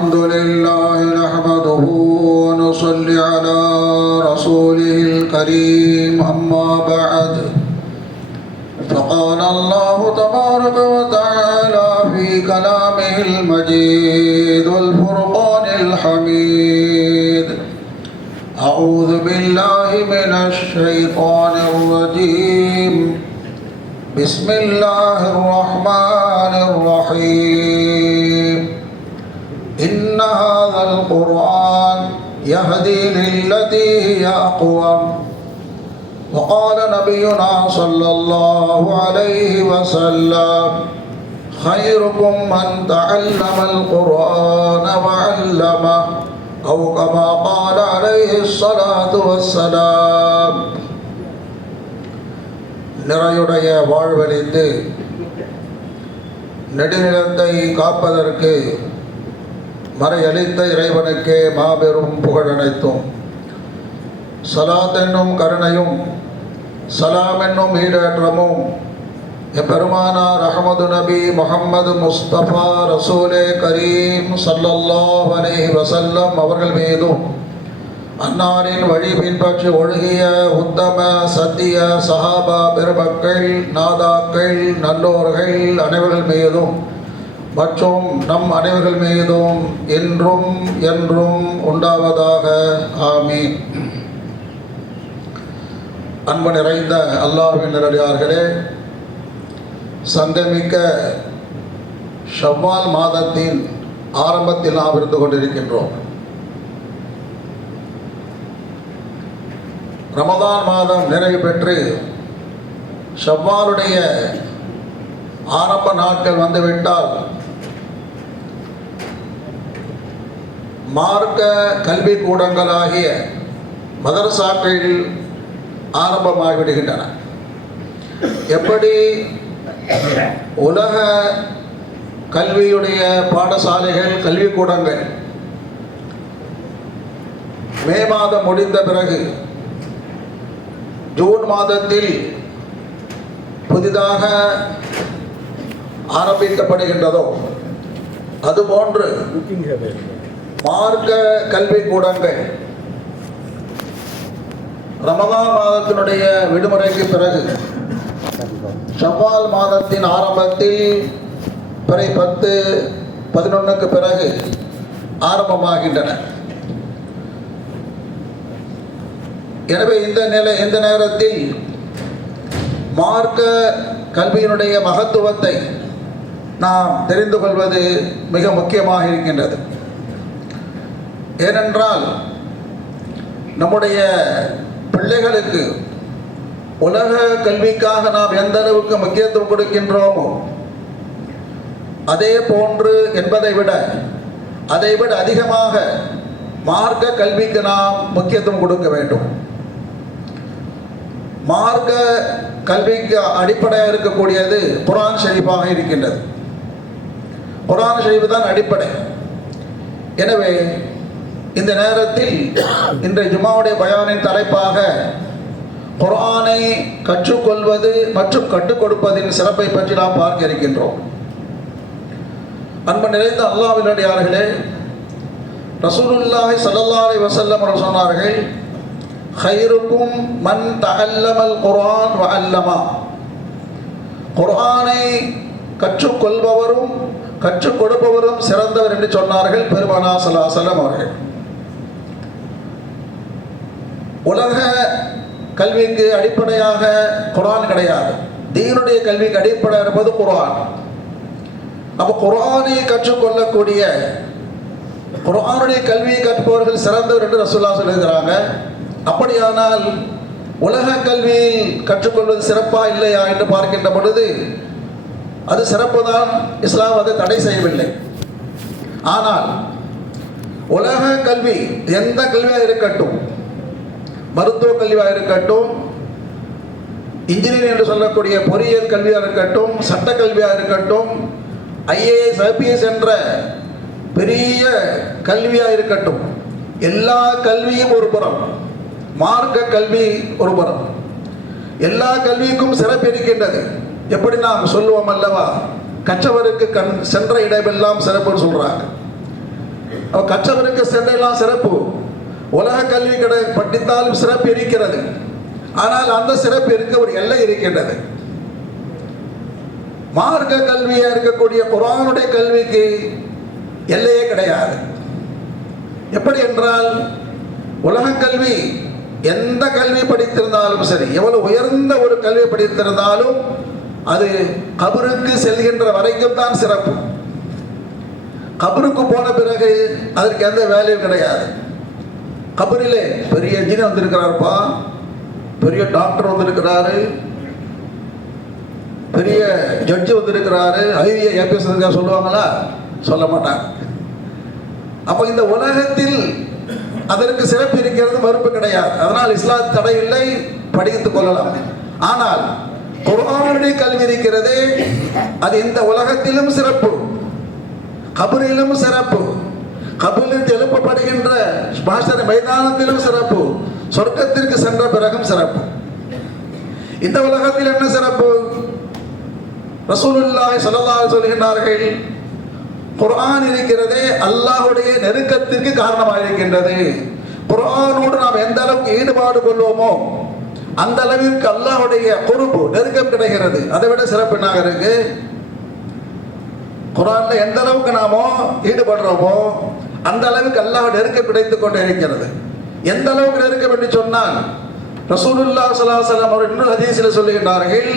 الحمد لله نحمده ونصلي على رسوله الكريم أما بعد فقال الله تبارك وتعالى في كلامه المجيد والفرقان الحميد أعوذ بالله من الشيطان الرجيم بسم الله الرحمن الرحيم إن هذا القرآن يهدي للتي هي أقوم وقال نبينا صلى الله عليه وسلم خيركم من تعلم القرآن وعلمه أو كما قال عليه الصلاة والسلام. நிறையுடைய வாழ்வழித்து நெடுநிலத்தை காப்பதற்கு மறையளித்த இறைவனுக்கே மாபெரும் புகழனைத்தும் சலாத் என்னும் கருணையும் சலாம் என்னும் ஈடேற்றமும் எம்பெருமானார் அஹ்மது நபி முஹம்மது முஸ்தபா ரசூலே கரீம் ஸல்லல்லாஹு அலைஹி வஸல்லம் அவர்கள் மீதும் அன்னாரின் வழி பின்பற்றி ஒழுகிய உத்தம சத்திய சஹாபா பெருமக்கள் நாதாக்கள் நல்லோர்கள் அனைவர்கள் மீதும் மற்றும் நம் அனைவர்கள் மீதும் என்றும் என்றும் உண்டாவதாக ஆமீன். அன்பு நிறைந்த அல்லாஹ்வின் நல்லடியார்களே, சங்கமிக்க ஷவ்வால் மாதத்தின் ஆரம்பத்தில் நாம் இருந்து கொண்டிருக்கின்றோம். ரமதான் மாதம் நிறைவு பெற்று ஷவ்வாலுடைய ஆரம்ப நாட்கள் வந்துவிட்டால் மார்க்க கல்வி கூடங்களாகிய மதரசாக்கள் ஆரம்பமாகிவிடுகின்றன. எப்படி உலக கல்வியுடைய பாடசாலைகள் கல்விக்கூடங்கள் மே மாதம் முடிந்த பிறகு ஜூன் மாதத்தில் புதிதாக ஆரம்பிக்கப்படுகின்றதோ அதுபோன்று மார்க்க கல்வி கூடங்கள் ரமதான் மாதத்தினுடைய விடுமுறைக்கு பிறகு ஷவ்வால் மாதத்தின் ஆரம்பத்தில் பிறை 10-11க்கு பிறகு ஆரம்பமாகின்றன. எனவே இந்த நேரத்தில் மார்க்க கல்வியினுடைய மகத்துவத்தை நாம் தெரிந்து கொள்வது மிக முக்கியமாக இருக்கின்றது. ஏனென்றால் நம்முடைய பிள்ளைகளுக்கு உலக கல்விக்காக நாம் எந்த அளவுக்கு முக்கியத்துவம் கொடுக்கின்றோமோ அதே போன்று என்பதை விட அதைவிட அதிகமாக மார்க்க கல்விக்கு நாம் முக்கியத்துவம் கொடுக்க வேண்டும். மார்க்க கல்விக்கு அடிப்படையாக இருக்கக்கூடியது குர்ஆன் ஷரீஃபாக இருக்கின்றது. குர்ஆன் ஷரீஃப் தான் அடிப்படை. எனவே இந்த நேரத்தில் இன்றைய ஜும்மாவுடைய பயானின் தலைப்பாக குர்ஆனை கற்றுக்கொள்வது மற்றும் கற்றுக் கொடுப்பதின் சிறப்பை பற்றி நாம் பார்க்க இருக்கின்றோம். அன்பு நிறைந்த அல்லாஹ்வின் நல்லடியார்களே, ரசூலுல்லாஹி ஸல்லல்லாஹு அலைஹி வஸல்லம் அவர்கள் சொன்னார்கள், ഖൈറുക്കും மன் தஅல்லமல் குர்ஆன் வ அல்லமா. குர்ஆனை கற்றுக்கொள்பவரும் கற்றுக் கொடுப்பவரும் சிறந்தவர் என்று சொன்னார்கள் பெருமானார் ஸல்லல்லாஹு அலைஹி வஸல்லம் அவர்கள். உலக கல்விக்கு அடிப்படையாக குர்ஆன் கிடையாது. தீனுடைய கல்விக்கு அடிப்படை இருப்பது குர்ஆன். அப்போ குர்ஆனை கற்றுக்கொள்ளக்கூடிய குர்ஆனுடைய கல்வியை கற்பவர்கள் சிறந்தவர் என்று ரசூலுல்லாஹ் சொல்லுகிறாங்க. அப்படியானால் உலக கல்வியில் கற்றுக்கொள்வது சிறப்பா இல்லையா என்று பார்க்கின்ற பொழுது அது சிறப்பு தான். இஸ்லாம் அதை தடை செய்யவில்லை. ஆனால் உலக கல்வி எந்த கல்வியாக இருக்கட்டும், மருத்துவ கல்வியாக இருக்கட்டும், இன்ஜினியரிங் என்று சொல்லக்கூடிய பொறியியல் கல்வியாக இருக்கட்டும், சட்ட கல்வியாக இருக்கட்டும், ஐஏஎஸ் ஐபிஎஸ் என்ற பெரிய கல்வியாக இருக்கட்டும், எல்லா கல்வியும் ஒரு புறம், மார்க்க கல்வி ஒரு புறம். எல்லா கல்விக்கும் சிறப்பு இருக்கின்றது. எப்படி நாம் சொல்லுவோம் அல்லவா, கற்றவருக்கு சென்ற இடமெல்லாம் சிறப்புன்னு சொல்றாங்க. கற்றவருக்கு சென்றெல்லாம் சிறப்பு. உலக கல்வி படித்தாலும் சிறப்பு இருக்கிறது. ஆனால் அந்த சிறப்பு இருக்க ஒரு எல்லை இருக்கின்றது. மார்க்க கல்வியா இருக்கக்கூடிய குர்ஆனுடைய கல்விக்கு எல்லையே கிடையாது. எப்படி என்றால், உலக கல்வி எந்த கல்வி படித்திருந்தாலும் சரி, எவ்வளவு உயர்ந்த ஒரு கல்வி படித்திருந்தாலும் அது கபருக்கு செல்கின்ற வரைக்கும் தான் சிறப்பு. கபருக்கு போன பிறகு அதற்கு எந்த வேலையும் கிடையாது. கபரிலே பெரிய இன்ஜினியர் வந்திருக்கிறாருப்பா, பெரிய டாக்டர் வந்திருக்கிறாரு, பெரிய ஜட்ஜு வந்திருக்கிறாரு, ஐவிஏ ஏபிஎஸ் சொல்லுவாங்களா? சொல்ல மாட்டாங்க. அப்போ இந்த உலகத்தில் அதற்கு சிறப்பு இருக்கிறது, மறுப்பு கிடையாது. அதனால் இஸ்லாம் தடை இல்லை, படித்துக் கொள்ளலாம். ஆனால் குர்ஆனுடைய கல்வி இருக்கிறது, அது இந்த உலகத்திலும் சிறப்பு, கபரிலும் சிறப்பு, கபரில் எழுப்பப்படுகின்ற பாஷர் மைதானத்திலும் சிறப்பு, சொர்க்கத்திற்கு சென்ற பிறகும் சிறப்பு. இந்த உலகத்தில் என்ன சிறப்பு? ரசூலுல்லாஹி ஸல்லல்லாஹு அலைஹி சொல்கின்றார்கள், குர்ஆன் இருக்கிறதே அல்லாஹ்வுடைய நெருக்கத்திற்கு காரணமாக இருக்கின்றது. குர்ஆனோடு நாம் எந்த அளவுக்கு ஈடுபாடு கொள்வோமோ அந்த அளவிற்கு அல்லாஹ்வுடைய குர்பு நெருக்கம் கிடைக்கிறது. அதை விட சிறப்பு என்ன இருக்கு? குர்ஆன்ல எந்த அளவுக்கு நாமோ ஈடுபடுறோமோ அந்த அளவுக்கு அல்லாஹ் நெருக்கம் கிடைத்துக் கொண்டே இருக்கிறது. எந்த அளவுக்கு நெருக்கம் என்று சொன்னால், ரசூலுல்லாஹி ஸல்லல்லாஹு அலைஹி வஸல்லம் அவர்கள் இன்னொரு ஹதீஸில் சொல்லுகின்றார்கள்,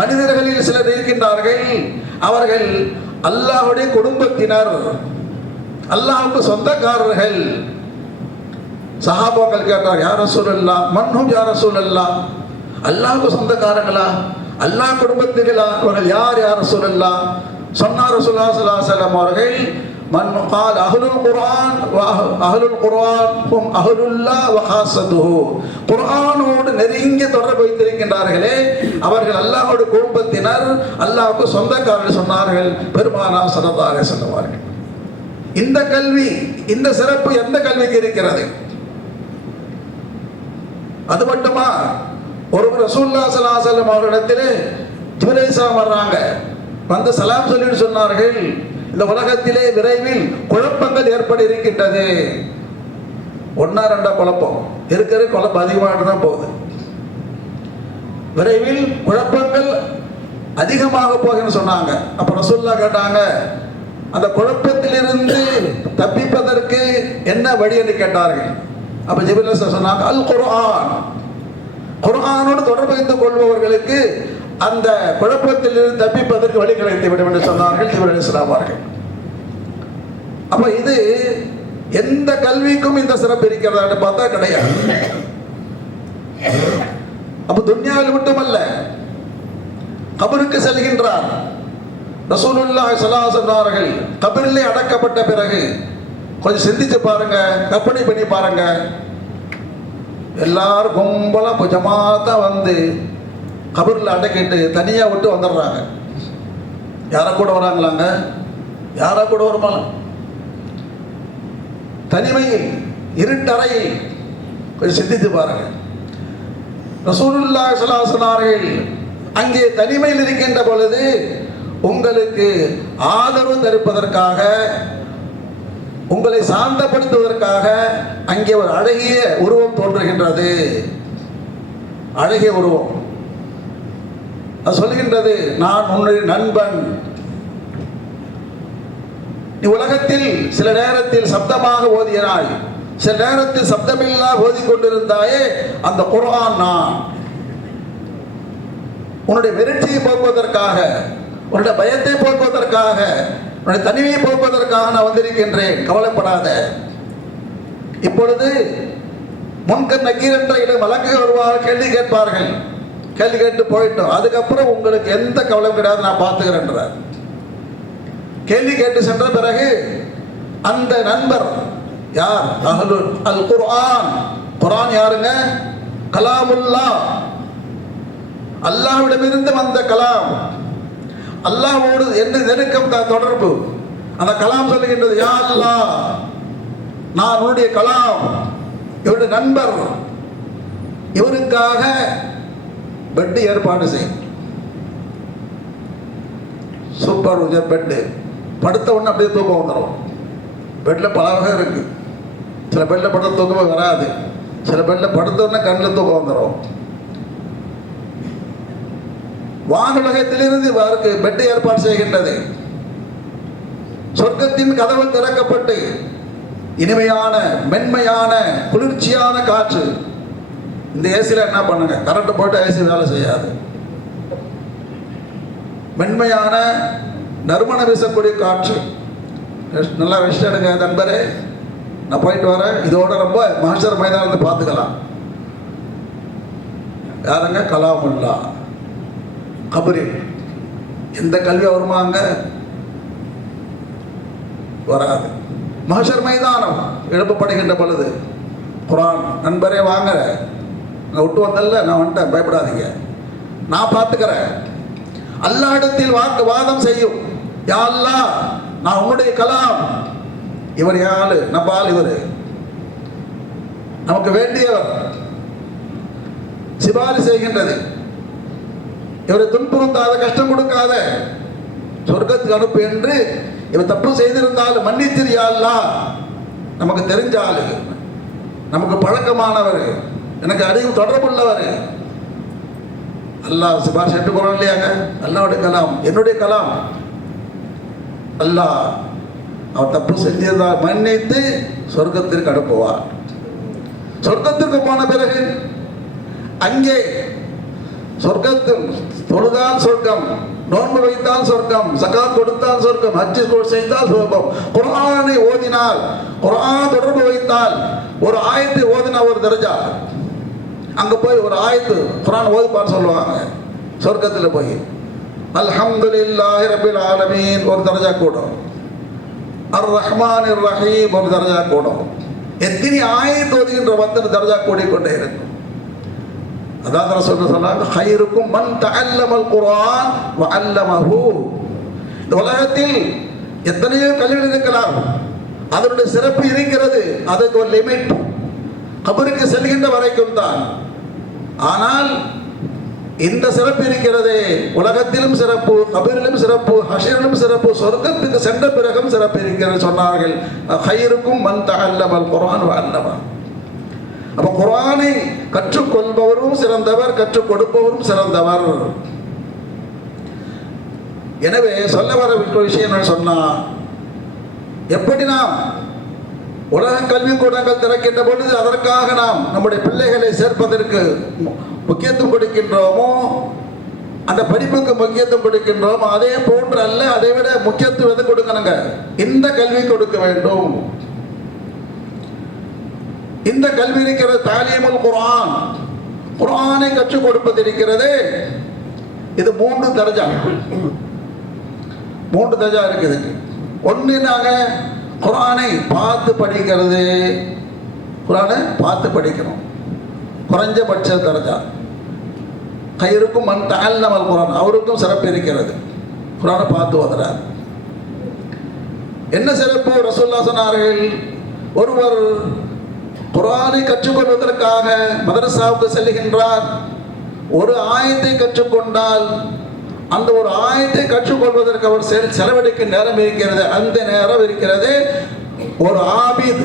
மனிதர்களில் சிலர் இருக்கின்றார்கள், அவர்கள் அல்லாஹ்வுடைய குடும்பத்தினர், அல்லாஹ்வுக்கு சொந்தக்காரர்கள். சஹாபாக்கள் கேட்டார், யா ரசூலல்லாஹ், மன்ஹும் யா ரசூலல்லாஹ், அல்லாஹ்வுக்கு சொந்தக்காரங்களா, அல்லாஹ் குடும்பத்தினர்களா? அவர்கள் யார் யா ரசூலல்லாஹ்? சொன்னார் ரசூலுல்லாஹி ஸல்லல்லாஹு அலைஹி வஸல்லம் அவர்கள், மன் கால் அஹ்லுல் குர்ஆன் வ அஹ்லுல் குர்ஆன் ஹும் அஹ்லுல்லாஹ் வ ஹாஸதுஹு. குர்ஆனோடு நெருங்கிய தொடர்பு வைத்திருக்கின்றார்களே அவர்கள் அல்லாஹ்வுடைய குடும்பத்தினர், அல்லாஹ்வுக்கு சொந்தக்காரர்கள் சொன்னார்கள் பெருமானார் ஸல்லல்லாஹு அலைஹி வஸல்லம் அவர்கள். இந்த கல்வி, இந்த சிறப்பு எந்த கல்விக்கு இருக்கிறது? அது மட்டுமா? ஒரு ரசூலுல்லாஹி ஸல்லல்லாஹு அலைஹி வஸல்லம் அவர்களிடத்திலே ஜிப்ரீல் அலைஹிஸ்ஸலாம் வர்றாங்க, வந்து சலாம் சொல்லிட்டு சொன்னார்கள், இந்த உலகத்திலே விரைவில் குழப்பங்கள் ஏற்பட இருக்கின்றது. ஒன்னா ரெண்டா குழப்பம் இருக்கிற, குழப்பம் அதிகமாகிட்டு தான் போகுது. விரைவில் குழப்பங்கள் அதிகமாக போகுதுன்னு சொன்னாங்க. அப்ப ரசூலுல்லாஹ் கேட்டாங்க, அந்த குழப்பத்திலிருந்து தப்பிப்பதற்கு என்ன வழி என்று கேட்டார்கள். அப்ப ஜிப்ரீல் அலைஹிஸ்ஸலாம் சொன்னாங்க, அல் குர்ஆன், குர்ஆனோடு தொடர்பு வைத்துக் கொள்பவர்களுக்கு அந்த குழப்பத்திலிருந்து தப்பிப்பதற்கு வழி கிடைத்து விடும் என்று சொன்னார்கள் ஜிப்ரீல் அலைஹிஸ்ஸலாம் அவர்கள். அப்ப இது எந்த கல்விக்கும் இந்த சிறப்பு இருக்கிறதா பார்த்தா கிடையாது. அப்ப துன்யாவில் மட்டுமல்ல, கபருக்கு செல்கின்றார். ரசூலுல்லாஹி ஸல்லல்லாஹு அலைஹி வஸல்லம் அவர்கள் கபரிலே அடக்கப்பட்ட பிறகு கொஞ்சம் சிந்திச்சு பாருங்க, கற்பனை பண்ணி பாருங்க. எல்லாரும் கும்பலா ஜமாத்தா வந்து கபரில் அடக்கிட்டு தனியா விட்டு வந்துடுறாங்க. யார கூட வராங்களாங்க? யாரா கூட வருமாங்க? தனிமையில், இருட்டறையில் கொஞ்சம் சிந்தித்து பாருங்க. ரசூலுல்லாஹி ஸல்லல்லாஹு அலைஹி வஸல்லம் அவர்கள் அங்கே தனிமையில் இருக்கின்ற பொழுது உங்களுக்கு ஆதரவு தருப்பதற்காக, உங்களை சாந்தப்படுத்துவதற்காக அங்கே ஒரு அழகிய உருவம் தோன்றுகின்றது. அழகிய உருவம் அது சொல்கின்றது, நான் உன்னுடைய நண்பன். நீ உலகத்தில் சில நேரத்தில் சப்தமாக ஓதினாய், சில நேரத்தில் சப்தமில்லா ஓதிக்கொண்டிருந்தாயே, அந்த குர்ஆன் நான் உன்னுடைய வெறுட்சியை போக்குவதற்காக, உன்னுடைய பயத்தை போக்குவதற்காக, உன்னுடைய தனிமையை போக்குவதற்காக நான் வந்திருக்கின்றேன், கவலைப்படாத. இப்பொழுது முன்கர் நக்கீர் என்ற இடம் மலக்குகள் வருவார்கள், கேள்வி கேட்பார்கள், கேள்வி கேட்டு போயிட்டோம், அதுக்கப்புறம் உங்களுக்கு எந்த கவலையும் கிடையாது, நான் பார்த்துக்கிறேன்றார். கேள்வி கேட்டு சென்ற பிறகு அந்த நண்பர் யார்? அஹ்லுல் அல் குர்ஆன். குர்ஆன் யாருங்க? கலாமுல்லாஹ், அல்லாஹ்விடமிருந்து வந்த கலாம், அல்லாஹ்வோடு என்ன நெருக்கம் தொடர்பு. அந்த கலாம் சொல்லுகின்றது, யா அல்லாஹ், நான் உன்னுடைய கலாம், இவருடைய நண்பர், இவருக்காக பெட் ஏற்பாடு செய். சூப்பர் பெட்டு, படுத்த உடனே அப்படியே தூக்கம் வந்துடும். பெட்டில் பல வகை இருக்குது. சில பெட்டில் படுத்த தூக்கமே வராது, சில பெட்டில் படுத்தோடனே கண்ணில் தூக்கம் வந்துடும். வானுலகத்திலிருந்து அவருக்கு பெட்டை ஏற்பாடு செய்கின்றது. சொர்க்கத்தின் கதவு திறக்கப்பட்டு இனிமையான மென்மையான குளிர்ச்சியான காற்று. இந்த ஏசியில் என்ன பண்ணுங்க, கரண்ட் போட்டு ஏசி வேலை செய்யாது. மென்மையான நறுமண வீசக்கூடிய காற்று. நல்லா ரெஸ்ட் எடுங்க நண்பரே, நான் போயிட்டு வரேன். இதோட ரொம்ப மஹ்ஷர் மைதானத்தை பார்த்துக்கலாம். யாருங்க? கலாமுல்லா கபரில். எந்த கல்வி வருமாங்க? வராது. மஹ்ஷர் மைதானம் எழுப்பப்படுகின்ற பொழுது குர்ஆன், நண்பரே வாங்க, நான் விட்டு வந்தல, நான் வந்துட்டேன், பயப்படாதீங்க, நான் பார்த்துக்கிறேன். அல்லாஹ்விடத்தில் வாதம் செய்யும். யா அல்லாஹ், நான் உன்னுடைய கலாம், இவர் யாரு? நம்ம ஆள், இவர் நமக்கு வேண்டியவர். சிபாரிசு செய்கின்றது. இவரை துன்புறுத்தாத, கஷ்டம் கொடுக்காத, சொர்க்கத்துக்கு அனுப்பு என்று. இவர் தப்பு செய்திருந்தால் மன்னித்திரு யா அல்லாஹ். நமக்கு தெரிஞ்ச ஆளு, நமக்கு பழக்கமானவர், எனக்கு அதிகம் தொடர்புள்ளவர். அல்லாஹ் சிபாரிசு ஏற்றுக்கொள்ள இல்லையாங்க? அல்லாஹ்வுடைய கலாம், என்னுடைய கலாம். அல்லாஹ் அவர் தப்பு செஞ்சதால் மன்னித்து சொர்க்கத்திற்கு அனுப்புவார். சொர்க்கத்திற்கு போன பிறகு அங்கே சொர்க்கத்தில் தொழுதால் சொர்க்கம், நோன்பு வைத்தால் சொர்க்கம், ஜகாத் கொடுத்தால் சொர்க்கம், ஹஜ் செய்தால் சொர்க்கம். குர்ஆனை ஓதினால், குர்ஆன் தொடர்பு வைத்தால், ஒரு ஆயத்தை ஓதினா ஒரு தர்ஜா. அங்க போய் ஒரு ஆயத்து குர்ஆன் ஓதிப்பான்னு சொல்லுவாங்க. சொர்க்கத்தில் போய் அல்ஹம்துலில்லாஹி ரப்பில் ஆலமீன் ஒரு தர்ஜா கூடும், அர் ரஹ்மானிர் ரஹீம் ஒரு தர்ஜா கூடும். எத்தனை ஆயத்து ஓதுகின்ற பத்து தர்ஜா கூடிக்கொண்டே இருக்கும். அதாவது ரசூலுல்லாஹி சொன்னாங்க, ஹைருக்கும் மன் தஅல்லமல் குர்ஆன் வ அல்லமஹு. இந்த உலகத்தில் எத்தனையோ கல்வி இருக்கலாம், அதனுடைய சிறப்பு இருக்கிறது. அதுக்கு ஒரு லிமிட், கபருக்கு செல்கின்ற வரைக்கும் தான். ஆனால் இந்த சிறப்பு இருக்கிறதே, உலகத்திலும் சிறப்பு, கபரிலும் சிறப்பு, ஹஷரிலும் சிறப்பு, சொர்க்கத்துக்கு சென்ற பிறகும் சிறப்பு இருக்கிறது சொன்னார்கள். ஹைருக்கும் மன் தஅல்லமல் குர்ஆன் வ அல்லமஹு. அப்ப குர்ஆனை கற்றுக்கொள்பவரும் சிறந்தவர், கற்றுக் கொடுப்பவரும் சிறந்தவர். எனவே சொல்ல வர விஷயம் என்ன சொன்னா, எப்படி நாம் உலக கல்வி கூடங்கள் திறக்கின்ற பொழுது அதற்காக நாம் நம்முடைய பிள்ளைகளை சேர்ப்பதற்கு முக்கியத்துவம் கொடுக்கின்றோமோ, அந்த படிப்புக்கு முக்கியத்துவம் கொடுக்கின்றோமோ, அதே போன்று அல்ல, அதை விட முக்கியத்துவம் எது கொடுக்கணுங்க? இந்த கல்வி கொடுக்க வேண்டும். இந்த கல்வி இருக்கிறது தாலீமுல் குர்ஆன், குர்ஆனை கற்றுக் கொடுப்பது இருக்கிறது. இது மூன்று தர்ஜா இருக்குது. ஒன்று நாங்க குர்ஆனை பார்த்து படிக்கிறது, குர்ஆனை பார்த்து படிக்கணும், குறைஞ்சபட்ச தர்ஜா. ஹைருக்கும் மன் தஅல்லமல் குர்ஆன், அவருக்கும் சிறப்பு இருக்கிறது, குர்ஆனை பார்த்து ஓதுறார். என்ன சிறப்பு? ரசூலுல்லாஹ் சொன்னார்கள், ஒருவர் குர்ஆனை கற்றுக்கொள்வதற்காக மதரசாவுக்கு செல்கின்றார். ஒரு ஆயத்தை கற்றுக்கொண்டால் அந்த ஒரு ஆயத்தை கற்றுக்கொள்வதற்கு அவர் செலவழிக்கும் நேரம் இருக்கிறது. அந்த நேரம் இருக்கிறது. ஒரு ஆபித்,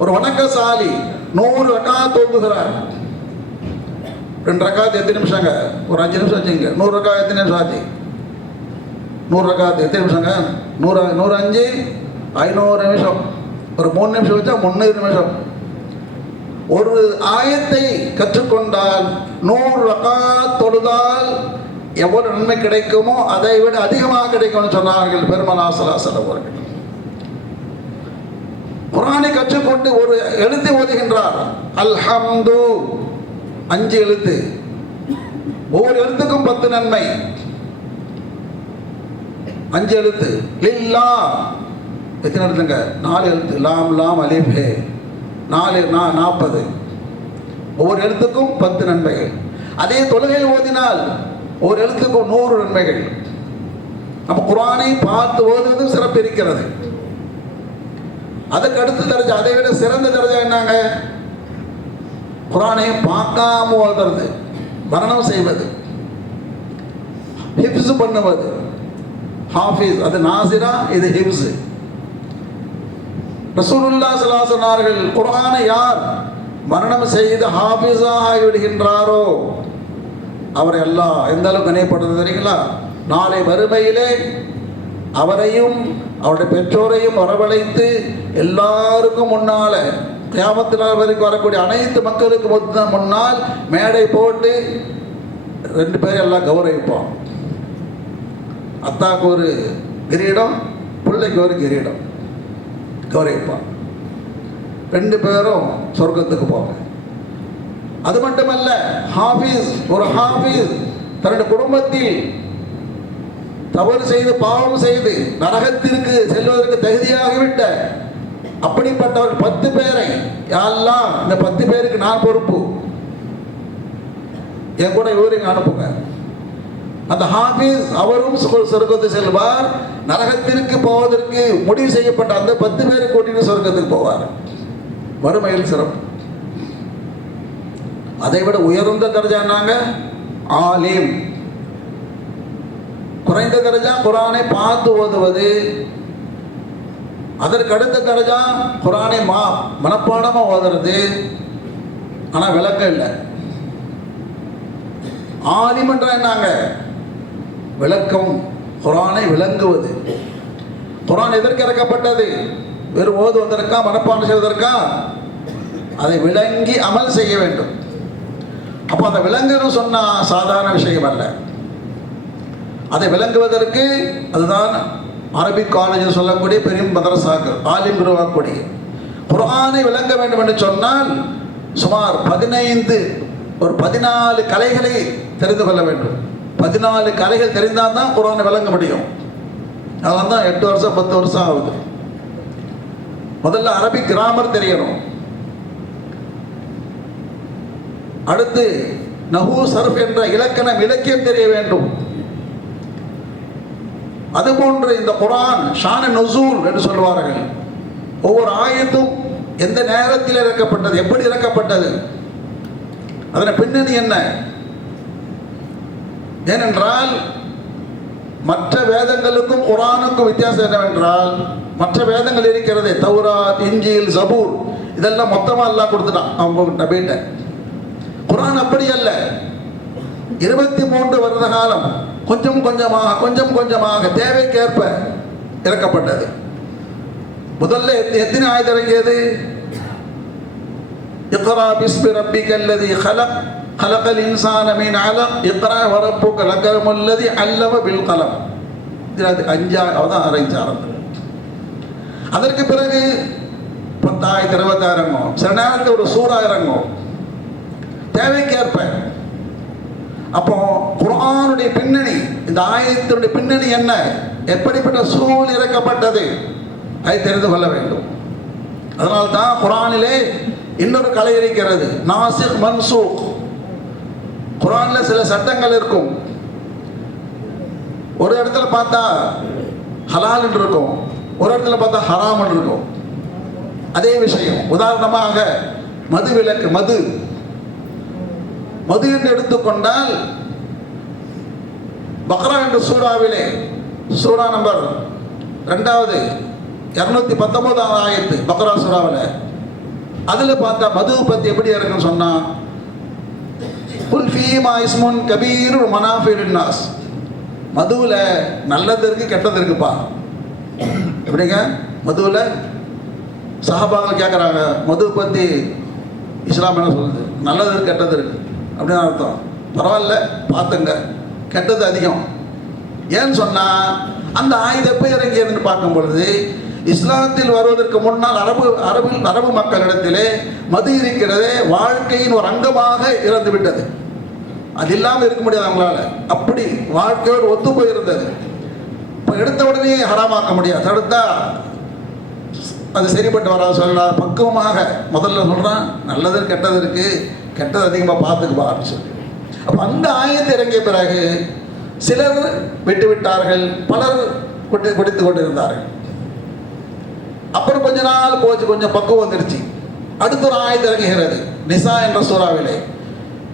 ஒரு வணக்கசாலி 100 ரக்காத் ஓதுகிறார். 2 ரக்காத் எத்தனை நிமிஷங்க? ஒரு 5 நிமிஷம் வச்சுங்க. 100 ரக்காத் எத்தனை நிமிஷம் ஆச்சு? 100 ரக்காத் எத்தனை நிமிஷங்க? 105 500 நிமிஷம். ஒரு 3 நிமிஷம் வச்சா 300 நிமிஷம். ஒரு ஆயத்தை கற்றுக்கொண்டால் 100 ரக்காத் தொழுதால் எவ்வளவு நன்மை கிடைக்குமோ அதை விட அதிகமாக கிடைக்கும்னு சொன்னார்கள் பெருமானார் ஸல்லல்லாஹு அலைஹி வஸல்லம் அவர்கள். குர்ஆனை கற்றுக்கொண்டு ஒரு எழுத்தை ஓதுகின்றார். அல்ஹம்து 5 எழுத்து, ஒவ்வொரு எழுத்துக்கும் 10 நன்மை. 5 எழுத்து. லில்லாஹ் எத்தனை எழுத்துங்க? 4 எழுத்து. லாம் லாம் அலிஃப் ஹே 40. ஒவ்வொரு எழுத்துக்கும் 10 நன்மைகள். அதே தொழுகையில் ஓதினால் ஒரு எழுத்துக்கும் 100 நன்மைகள். அப்ப குர்ஆனை பார்த்து ஓதுவது சிறப்பு இருக்கிறது. அதுக்கு அடுத்த தரஜா, அதை விட சிறந்த தரஜா என்னங்க? குர்ஆனை பார்க்காம ஓதுறது, மரணம் செய்வது, ஹிஃப்ஸ் பண்ணுவது. ஹாஃபிஸ் அது நாசிரா, இது ஹிஃப்ஸ். ரசூலுல்லாஹி ஸல்லல்லாஹு அலைஹி சொன்னார்கள், குர்ஆனை யார் மரணம் செய்து ஹாஃபிஸாக ஆகிவிடுகின்றாரோ அவரை அல்லாஹ் எந்த அளவுக்கு நினைப்படுறது தெரியுங்களா? நாளை மறுமையிலே அவரையும் அவருடைய பெற்றோரையும் வரவழைத்து எல்லாருக்கும் முன்னால கியாமத் நாள் வரைக்கும் வரக்கூடிய அனைத்து மக்களுக்கு முன்னால் மேடை போட்டு 2 பேரும் எல்லாம் கௌரவிப்போம். அத்தாக்கு ஒரு கிரீடம், பிள்ளைக்கு ஒரு கிரீடம் கௌரவிப்பான். 2 பேரும் சொர்க்கத்துக்கு போவாங்க. அது மட்டுமல்ல, ஹாஃபிஸ், ஒரு ஹாஃபிஸ் தன்னுடைய குடும்பத்தில் தவறு செய்து பாவம் செய்து நரகத்திற்கு செல்வதற்கு தகுதியாகிவிட்ட அப்படிப்பட்டவர் 10 பேரை, யா அல்லாஹ் இந்த 10 பேருக்கு நான் பொறுப்பு, என் கூட இவரையும் அனுப்புங்க. அந்த ஹாஃபிஸ் அவரும் சொர்க்கத்துக்கு செல்வார். நரகத்திற்கு போவதற்கு முடிவு செய்யப்பட்ட அந்த 10 பேரை கூட்டிட்டு சொர்க்கத்துக்கு போவார். வறுமையில் சிறப்பு. அதை விட உயர்ந்த தரஜான்னாங்க ஆலிம். குறைந்த தரஜா குர்ஆனை பார்த்து ஓதுவது. அதற்கு அடுத்த தரஜா குர்ஆனை மனப்பாடமா ஓதுறது, ஆனால் விளக்கம் இல்லை. ஆலிம் என்ற என்னங்க விளக்கம், குர்ஆனை விளங்குவது. குர்ஆன் எதற்கு இறக்கப்பட்டது? வெறும் ஓதுவதற்கா, மனப்பாடம் செய்வதற்கா? அதை விளங்கி அமல் செய்ய வேண்டும். அப்போ அதை விளங்கணும் சொன்னா சாதாரண விஷயம் அல்ல. அதை விளங்குவதற்கு அதுதான் அரபிக் காலேஜில் சொல்லக்கூடிய பெரிய மதரசாக்கள் ஆலிம் உருவாக்கக்கூடிய. குர்ஆனை விளங்க வேண்டும் என்று சொன்னால் சுமார் 14 கலைகளை தெரிந்து கொள்ள வேண்டும். 14 கலைகள் தெரிந்தால் தான் குர்ஆனை விளங்க முடியும். அதனால தான் 8 வருஷம் 10 வருஷம் ஆகுது. முதல்ல அரபிக் கிராமர் தெரியணும். அடுத்து நஹூ சர்ஃப் என்ற இலக்கியம் தெரிய வேண்டும். அதுபோன்று இந்த குர்ஆன் ஷான் நுசூல் என்று சொல்வார்கள். ஒவ்வொரு ஆயத்தும் எந்த நேரத்தில் இறக்கப்பட்டது, எப்படி இறக்கப்பட்டது, அதன் பின்னணி என்ன? ஏனென்றால் மற்ற வேதங்களுக்கும் குர்ஆனுக்கும் வித்தியாசம் என்னவென்றால், மற்ற வேதங்கள் இருக்கிறது, தௌராத், இன்ஜீல், ஜபூர், இதெல்லாம் மொத்தமாக அல்லாஹ் கொடுத்துட்டான் அவங்க நபிட்ட. குர்ஆன் அப்படி அல்ல. 23 வருட காலம் கொஞ்சம் கொஞ்சமாக தேவைக்கேற்ப இறக்கப்பட்டது. முதல்ல எத்தனை ஆயத்து இறங்கியது? இக்ரா பிஸ்மி ரப்பிக்கல்லதி ஹலக் ஹலகல் இன்சான மின் அலக் இக்ரா வரப்புக லக்கரமுல்லதி அல்லம பில் கலம். இது 5 தான் ஆரம்பிச்சாரம். அதற்கு பிறகு 10 ஆயத்து 20 இறங்கும். சில நேரத்தில் ஒரு சூறா இறங்கும் தேவைக்கேற்ப. அப்போ குர்ஆனுடைய பின்னணி, இந்த ஆயத்தினுடைய பின்னணி என்ன, எப்படிப்பட்ட சூழல் இறக்கப்பட்டது, அதை தெரிந்து கொள்ள வேண்டும். அதனால்தான் குர்ஆனிலே இன்னொரு கலை இருக்கிறது, நாசிக் மன்சூக். குர்ஆன்ல சில சட்டங்கள் இருக்கும். ஒரு இடத்துல பார்த்தா ஹலால் என்று இருக்கும், ஒரு இடத்துல பார்த்தா ஹராம் என்று இருக்கும். அதே விஷயம். உதாரணமாக மது விலக்கு, மது என்று எடுத்துக்கொண்டால் பக்ரா என்ற சூறாவிலே, சூரா நம்பர் 219 ஆயத்து பக்ரா சூறாவில், அதில் பார்த்தா மது பற்றி எப்படி இருக்குன்னு சொன்னா, குல் ஃபீமா இஸ்முன் கபீர் மனாஃபிஉ லின்னாஸ். மதுவில் நல்லது இருக்கு, கெட்டது இருக்குப்பா. எப்படிங்க? மதுவில் சஹாபாக்கள் கேட்குறாங்க, மது பற்றி இஸ்லாம் என்ன சொல்லுது? நல்லது இருக்கு, கெட்டது இருக்கு அப்படின்னு அர்த்தம். பரவாயில்ல பார்த்துங்க, கெட்டது அதிகம். ஏன்னு சொன்னால் அந்த ஆயுதம் எப்போ இறங்கியதுன்னு பார்க்கும் பொழுது, இஸ்லாத்தில் வருவதற்கு முன்னால் அரபு மக்களிடத்திலே மது இருக்கிறதே வாழ்க்கையின் ஒரு அங்கமாக இறந்து விட்டது. அது இல்லாமல் இருக்க முடியாது அவங்களால. அப்படி வாழ்க்கையோடு ஒத்து போயிருந்தது. இப்போ எடுத்த உடனே ஹராமாக்க முடியாது. தடுத்தா அது சரிப்பட்டு வராது. சொல்லலாம் பக்குவமாக முதல்ல சொல்கிறான், நல்லது கெட்டது இருக்குது, கெட்டது அதிகமாக பார்த்துக்குப்பா அப்படின்னு சொல்லி. அப்போ அந்த ஆயத்தை இறங்கிய பிறகு சிலர் விட்டு விட்டார்கள், பலர் குடித்து கொண்டிருந்தார்கள். அப்புறம் கொஞ்ச நாள் போச்சு, கொஞ்சம் பக்குவம் வந்துருச்சு. அடுத்த ஒரு ஆயத்து இறங்குகிறது நிசா என்ற சூறாவிலே,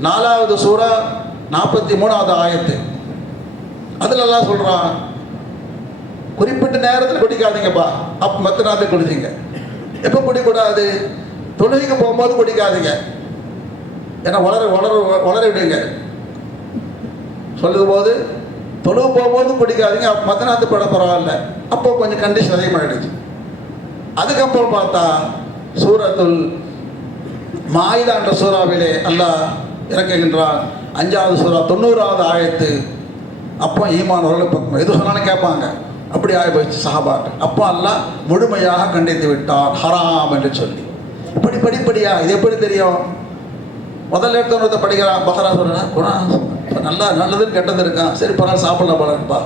4வது சூறா 43வது ஆயத்து. அதில் எல்லாம் சொல்கிறான், குறிப்பிட்ட நேரத்தில் குடிக்காதீங்கப்பா, மற்ற நேரத்தில் குடிச்சிங்க. எப்போ குடிக்கூடாது? தொழுகைக்கு போகும்போது குடிக்காதீங்க. ஏன்னா வளர விடுங்க. சொல்லும் போது தொழுவு போகும்போது குடிக்காதீங்க. மத்தனாத்து பட பரவாயில்ல. அப்போ கொஞ்சம் கண்டிஷன் அதிகமாகிடுச்சு. அதுக்கப்புறம் பார்த்தா சூரத்துல் மாயிதா என்ற சூறாவிலே அல்லாஹ் இறக்குகின்றான். 5வது சூறா 90வது ஆயத்து. அப்போ ஈமானவர்கள் எது சொன்னாலும் கேட்பாங்க. அப்படி ஆகி போயிடுச்சு சஹாபாக்கள். அப்போ அல்லாஹ் முழுமையாக கண்டித்து விட்டான் ஹராம் என்று சொல்லி. இப்படி படிப்படியா இது எப்படி தெரியும்? முதல்ல எடுத்தவனத்தை படிக்கிறான் பஹரா சொல்கிறான், நல்லா நல்லதுன்னு கெட்டது இருக்கான், சரி பரவாயில்ல சாப்பிடலாம் போல இருப்பா.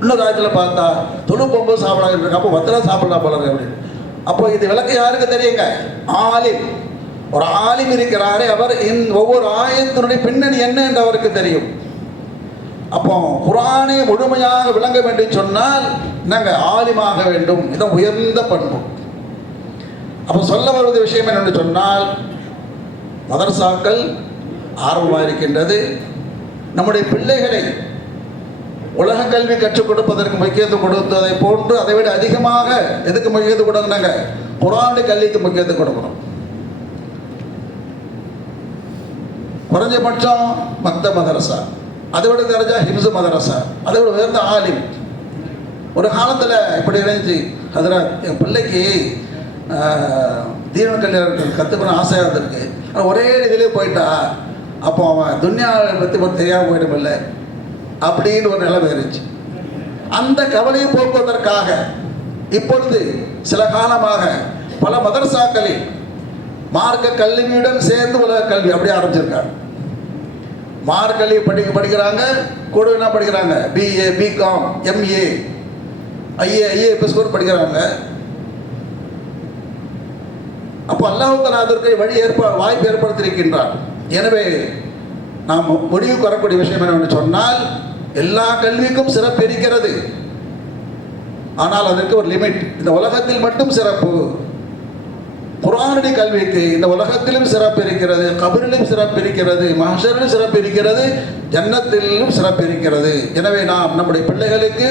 இன்னொரு ஆயத்தில் பார்த்தா தொழு போகும்போது சாப்பிடாது இருக்கா, அப்போ மொத்தம் சாப்பிடலாம் போல இருக்கு அப்படின்னு. அப்போ இது விளக்கு யாருக்கு தெரியுங்க? ஆலிம். ஒரு ஆலிம் இருக்கிறாரே, அவர் ஒவ்வொரு ஆயத்தினுடைய பின்னணி என்ன என்று அவருக்கு தெரியும். அப்போ குர்ஆனை முழுமையாக விளங்க வேண்டும் சொன்னால் நாங்கள் ஆலிமாக வேண்டும். இதான் உயர்ந்த பண்பு. அப்போ சொல்ல வருவது விஷயம் என்னென்னு சொன்னால், மதரசாக்கள் ஆர்வமாக இருக்கின்றது. நம்முடைய பிள்ளைகளை உலக கல்வி கற்றுக் கொடுப்பதற்கு முக்கியத்துவம் கொடுத்ததை போன்று அதை விட அதிகமாக எதுக்கு முக்கியத்துவம் கொடுக்கணுங்க? குர்ஆனுடைய கல்விக்கு முக்கியத்துவம் கொடுக்கணும். குறைஞ்சபட்சம் மக்த மதரசா, அதை விட தெரிஞ்சா ஹிப்ஸ் மதரசா, அதை விட உயர்ந்த ஆலிம். ஒரு காலத்தில் இப்படி இருந்துச்சு, அதில் என் பிள்ளைக்கு தீன கல்யாணம் கற்றுக்கணும் ஆசையாக இருந்திருக்கு. ஒரே இதிலே போயிட்டா அப்போ அவன் துன்யாவை பற்றி தெரியாமல் போயிடும் இல்லை அப்படின்னு ஒரு நிலைமை இருந்துச்சு. அந்த கவலையை போக்குவதற்காக இப்பொழுது சில காலமாக பல மதரசாக்களில் மார்க்க கல்வியுடன் சேர்ந்து உலக கல்வி அப்படியே ஆரம்பிச்சிருக்காங்க. மார்க்க கல்வி படிக்கிறாங்க, கூட என்ன படிக்கிறாங்க? பிஏ, பிகாம், எம்ஏ, ஐஏஎஸ் கூட படிக்கிறாங்க. அப்போ அல்லாஹ் தஆலா அதற்கு வாய்ப்பு ஏற்படுத்தியிருக்கின்றார். எனவே நாம் முடிவுக்கு வரக்கூடிய விஷயம் என்னவென்று சொன்னால், எல்லா கல்விக்கும் சிறப்பு இருக்கிறது. ஆனால் அதற்கு ஒரு லிமிட். இந்த உலகத்தில் மட்டும் சிறப்பு. குர்ஆனுடைய கல்விக்கு இந்த உலகத்திலும் சிறப்பு இருக்கிறது, கபரிலும் சிறப்பு இருக்கிறது, மஹ்ஷரிலும் சிறப்பு இருக்கிறது, ஜன்னத்திலும் சிறப்பு இருக்கிறது. எனவே நாம் நம்முடைய பிள்ளைகளுக்கு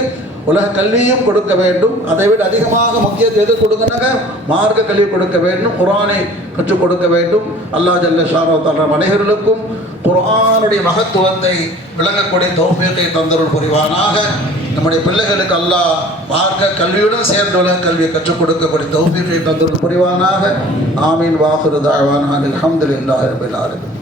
உலக கல்வியும் கொடுக்க வேண்டும். அதை விட அதிகமாக முக்கியத்துவம் எது கொடுக்கணுங்க? மார்க்க கல்வி கொடுக்க வேண்டும், குர்ஆனை கற்றுக் கொடுக்க வேண்டும். அல்லாஹ் ஜல்ல ஷானஹு வ தஆலா அனைவருக்கும் குர்ஆனுடைய மகத்துவத்தை விளங்கக்கூடிய தௌஃபீகை தந்தருள் புரிவானாக. நம்முடைய பிள்ளைகளுக்கு அல்லாஹ் மார்க்க கல்வியுடன் சேர்ந்து உலக கல்வியை கற்றுக் கொடுக்கக்கூடிய தௌஃபீகை தந்தருள் புரிவானாக. ஆமீன். வாஹிரு தஅவானா அல்ஹம்துலில்லாஹி ரப்பில் ஆலமீன்.